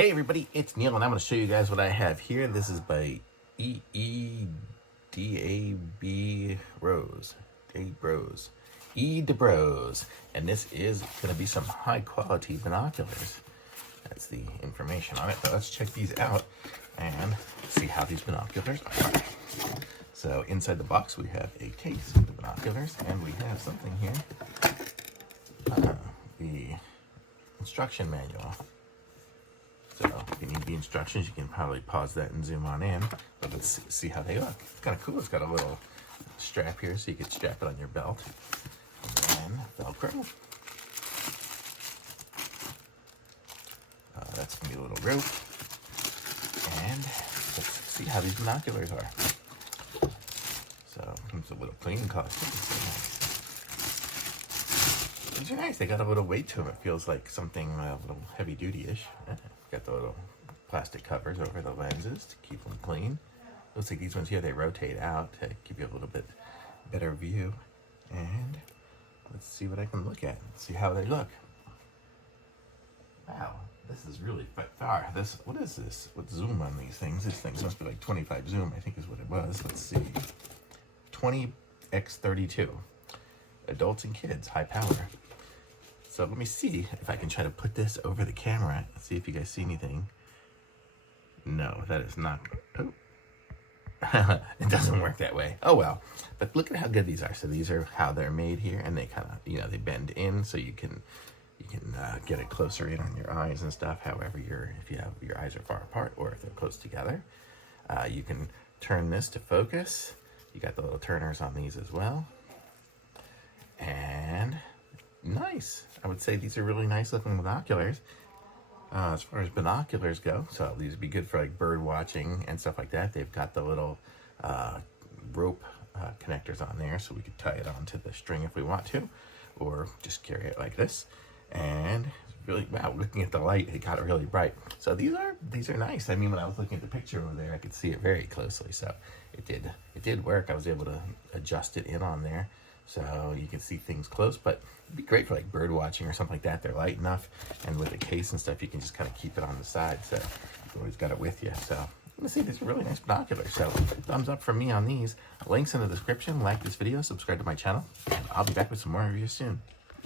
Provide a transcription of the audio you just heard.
Hey everybody, it's Neil and I'm going to show you guys what I have here. This is by EEDABROS. EEDABROS. And this is going to be some high quality binoculars. That's the information on it. But let's check these out and see how these binoculars are. So inside the box we have a case for the binoculars and we have something here. The instruction manual. So if you need the instructions, you can probably pause that and zoom on in. But let's see how they look. It's kind of cool. It's got a little strap here so you can strap it on your belt. And then Velcro. That's going to be a little rope. And let's see how these binoculars are. So comes a little cleaning costume. These are nice. They got a little weight to them. It feels like something a little heavy duty-ish. Got the little plastic covers over the lenses to keep them clean. Looks like these ones here, they rotate out to give you a little bit better view. And let's see what I can look at. Let's see how they look. Wow, this is really far. What is this? What's zoom on these things? This thing must be like 25 zoom, I think is what it was. Let's see. 20x32. Adults and kids, high power. So let me see if I can try to put this over the camera. Let's see if you guys see anything. No, that is not. Oh. It doesn't work that way. Oh well. But look at how good these are. So these are how they're made here, and they kind of, they bend in so you can get it closer in on your eyes and stuff. However, if you have your eyes are far apart or if they're close together, you can turn this to focus. You got the little turners on these as well. And nice. I would say these are really nice looking binoculars as far as binoculars go. So these would be good for like bird watching and stuff like that. They've got the little rope connectors on there, so we could tie it onto the string if we want to, or just carry it like this. And really, wow, looking at the light, it got really bright. So these are nice. I mean, when I was looking at the picture over there, I could see it very closely. So it did work. I was able to adjust it in on there, so you can see things close, but it'd be great for like bird watching or something like that. They're light enough, and with the case and stuff, you can just kind of keep it on the side, so you've always got it with you. So I'm gonna see, these are really nice binoculars. So thumbs up from me on these. Links in the description. Like this video, subscribe to my channel, and I'll be back with some more reviews soon.